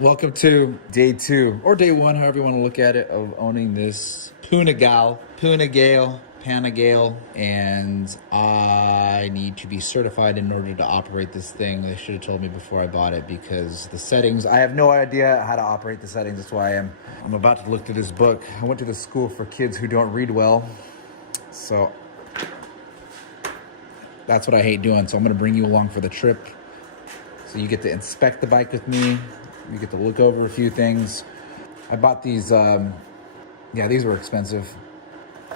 Welcome to day 2 or day 1, however you want to look at it, of owning this Panigale, and I need to be certified in order to operate this thing. They should have told me before I bought it because the settings, I have no idea how to operate the settings. That's why I'm about to look through this book. I went to the school for kids who don't read well, so that's what I hate doing. So I'm going to bring you along for the trip. So you get to inspect the bike with me. You get to look over a few things. I bought these, these were expensive.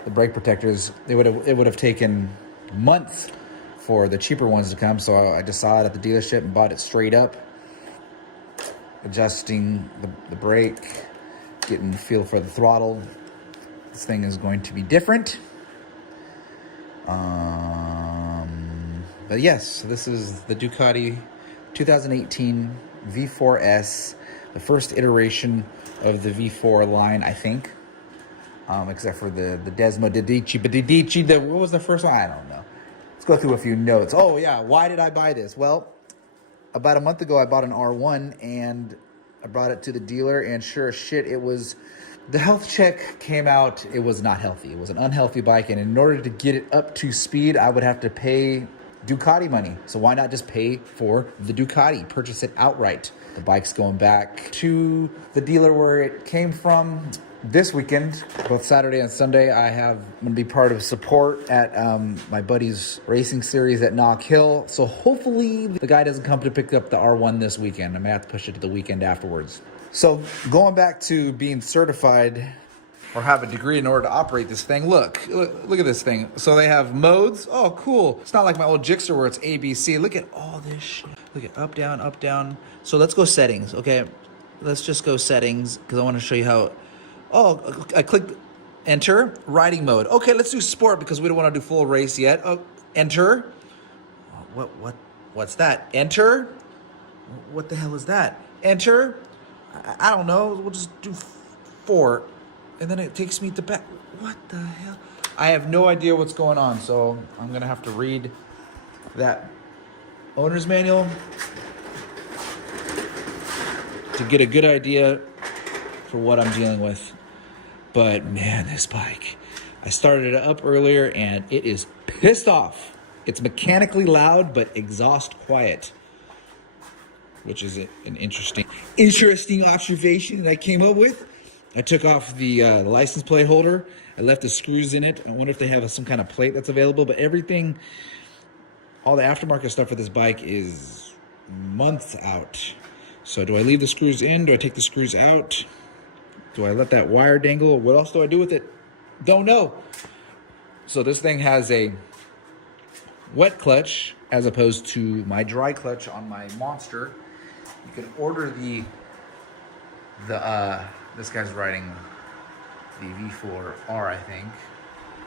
The brake protectors, it would have taken months for the cheaper ones to come. So I just saw it at the dealership and bought it straight up. Adjusting the brake, getting the feel for the throttle. This thing is going to be different. But yes, this is the Ducati 2018 V4S, the first iteration of the V4 line, I think. Except for the Desmo Dedici, what was the first one? I don't know. Let's go through a few notes. Oh yeah, why did I buy this? Well, about a month ago, I bought an R1 and I brought it to the dealer, and sure as shit, the health check came out, it was not healthy. It was an unhealthy bike, and in order to get it up to speed, I would have to pay Ducati money. So why not just pay for the Ducati, purchase it outright? The bike's going back to the dealer where it came from this weekend, both Saturday and Sunday. I'm gonna be part of support at my buddy's racing series at Knock Hill. So hopefully the guy doesn't come to pick up the R1 this weekend. I may have to push it to the weekend afterwards. So going back to being certified or have a degree in order to operate this thing. Look at this thing. So they have modes. Oh, cool. It's not like my old Gixxer where it's A, B, C. Look at all this shit. Look at up, down, up, down. So let's go settings, okay? Let's just go settings because I want to show you how. Oh, I clicked enter, riding mode. Okay, let's do sport because we don't want to do full race yet. Oh, enter. What's that? Enter. What the hell is that? Enter. I don't know. We'll just do 4. And then it takes me to back. What the hell? I have no idea what's going on, so I'm going to have to read that owner's manual to get a good idea for what I'm dealing with. But man, this bike. I started it up earlier and it is pissed off. It's mechanically loud, but exhaust quiet, which is an interesting observation that I came up with. I took off the license plate holder. I left the screws in it. I wonder if they have some kind of plate that's available. But everything, all the aftermarket stuff for this bike is months out. So do I leave the screws in? Do I take the screws out? Do I let that wire dangle? What else do I do with it? Don't know. So this thing has a wet clutch as opposed to my dry clutch on my Monster. You can order this guy's riding the V4R, I think.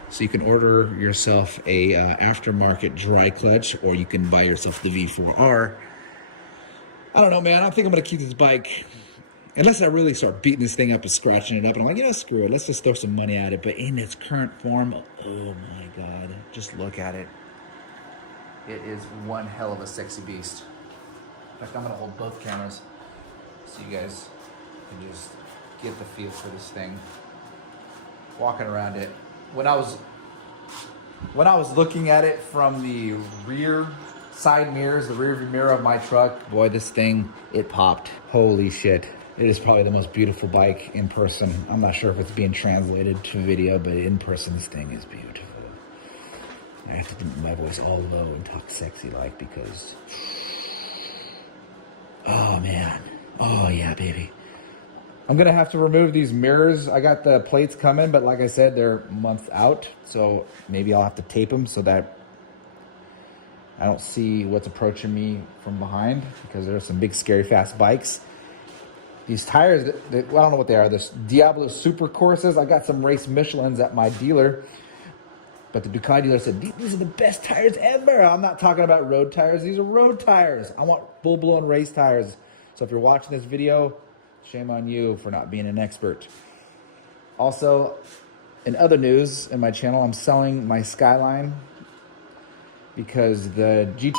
So you can order yourself a aftermarket dry clutch, or you can buy yourself the V4R. I don't know, man. I think I'm gonna keep this bike, unless I really start beating this thing up and scratching it up. And I'm like, screw it. Let's just throw some money at it. But in its current form, oh my God, just look at it. It is one hell of a sexy beast. In fact, I'm gonna hold both cameras so you guys can just get the feel for this thing. Walking around it. When I was looking at it from the rear side mirrors, the rear view mirror of my truck, boy, this thing, it popped. Holy shit. It is probably the most beautiful bike in person. I'm not sure if it's being translated to video, but in person, this thing is beautiful. I have to keep my voice all low and talk sexy like, because, oh man. Oh yeah, baby. I'm gonna have to remove these mirrors. I got the plates coming, but like I said, they're months out. So maybe I'll have to tape them so that I don't see what's approaching me from behind, because there's some big, scary, fast bikes. These tires, I don't know what they are. This Diablo Super Courses. I got some race Michelins at my dealer, but the Ducati dealer said, these are the best tires ever. I'm not talking about road tires. These are road tires. I want full-blown race tires. So if you're watching this video, shame on you for not being an expert. Also, in other news in my channel, I'm selling my Skyline because the GT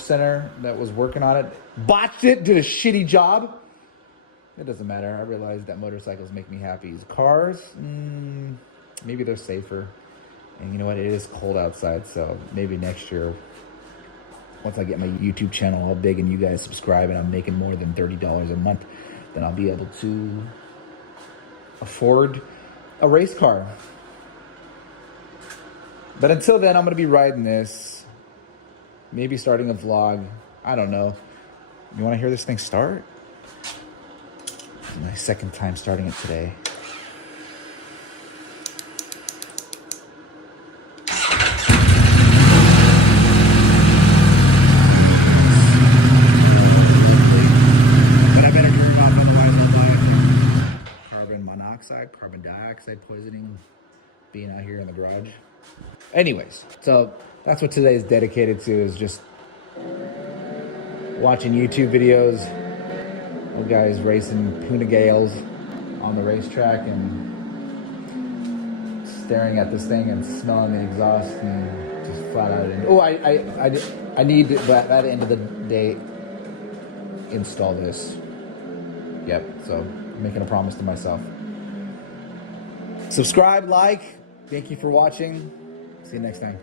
center that was working on it botched it, did a shitty job. It doesn't matter. I realize that motorcycles make me happy. Cars, maybe they're safer. And you know what? It is cold outside, so maybe next year, once I get my YouTube channel all big and you guys subscribe and I'm making more than $30 a month, then I'll be able to afford a race car. But until then, I'm going to be riding this. Maybe starting a vlog. I don't know. You want to hear this thing start? It's my second time starting it today. But I better turn it off, otherwise I'll die. Carbon monoxide, carbon dioxide poisoning, being out here in the garage. Anyways, so that's what today is dedicated to, is just watching YouTube videos of guys racing Panigales on the racetrack and staring at this thing and smelling the exhaust and just flat out. Oh, I need to, at the end of the day, install this. Yep, so I'm making a promise to myself. Subscribe, like. Thank you for watching. See you next time.